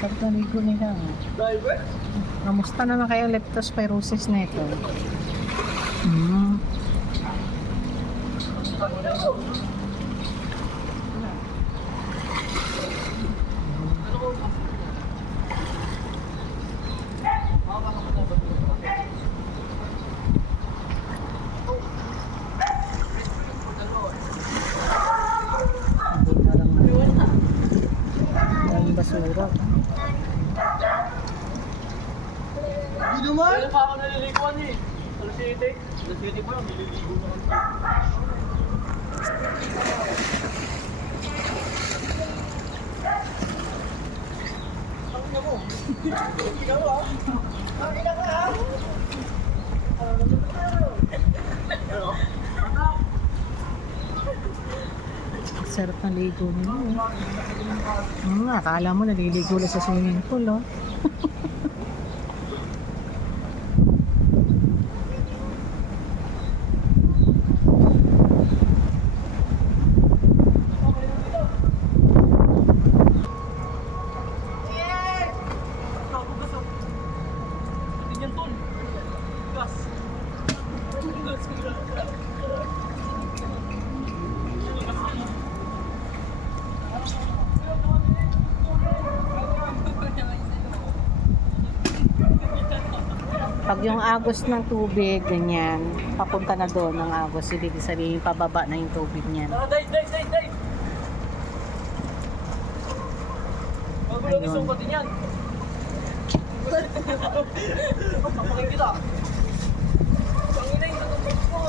Sarap na ligo nila. Kamusta naman kaya ang leptospirosis na ito? Ang basura. Hindi naman! Kaya pa ako naliliguan eh. Alas 7. Alas 7 pa lang, nililigo na kami. Ang ina mo. Ikaw ah. Ang ina ka ah. Sarap na ligo nila. Akala mo naliligo na sa swimming pool, oh. Pag yung agos ng tubig, ganyan, papunta na doon ng agos, ibig sabihin pababa na yung tubig niyan. Dive! Bago lang isang pati niyan. Papakin kita. Panginay, natumbag ko.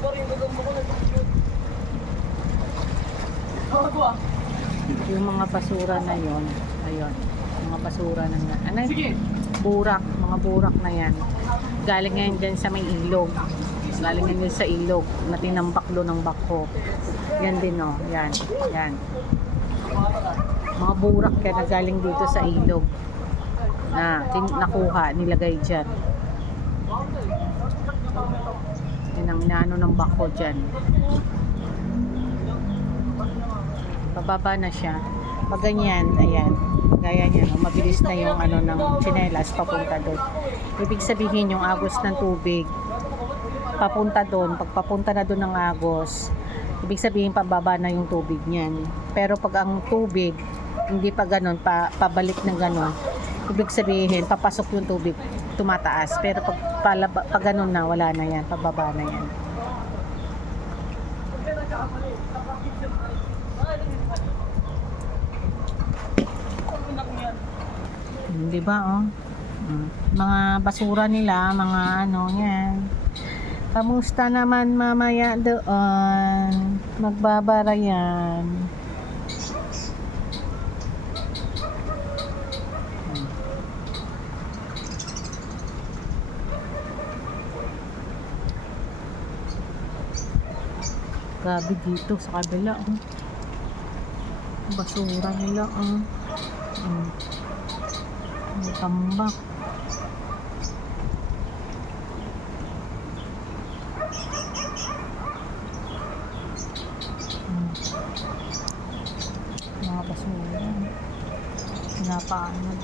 Paring nagambo ko na shoot. Bago ah. Yung mga basura na yon, ayun, mga basura na yan. Ano? Sige. Burak, mga burak na yan. Galing ngayon dyan sa may ilog. Galing ngayon sa ilog na tinambak doon ng bako. Yan din, oh. Yan. Mga burak yan na galing dito sa ilog na nakuha, nilagay dyan. Yan ang inaano ng bako dyan. Bababa na siya. Pag ganyan, ayan. Gaya niya, no? Mabilis na yung ano ng tsinelas papunta doon. Ibig sabihin yung agos ng tubig papunta doon. Pag papunta na doon ng agos, ibig sabihin pababa na yung tubig niyan. Pero pag ang tubig hindi pa ganun, pabalik ng ganun, ibig sabihin papasok yung tubig, tumataas. Pero pag ganun na, wala na yan, pababa na yan. Di ba, oh? Mga basura nila, mga ano yan. Kamusta naman mamaya doon? Magbabara yan. Grabe dito sa kabila, oh. Basura nila, oh. May tambak. Mga basura. Pinapaanod.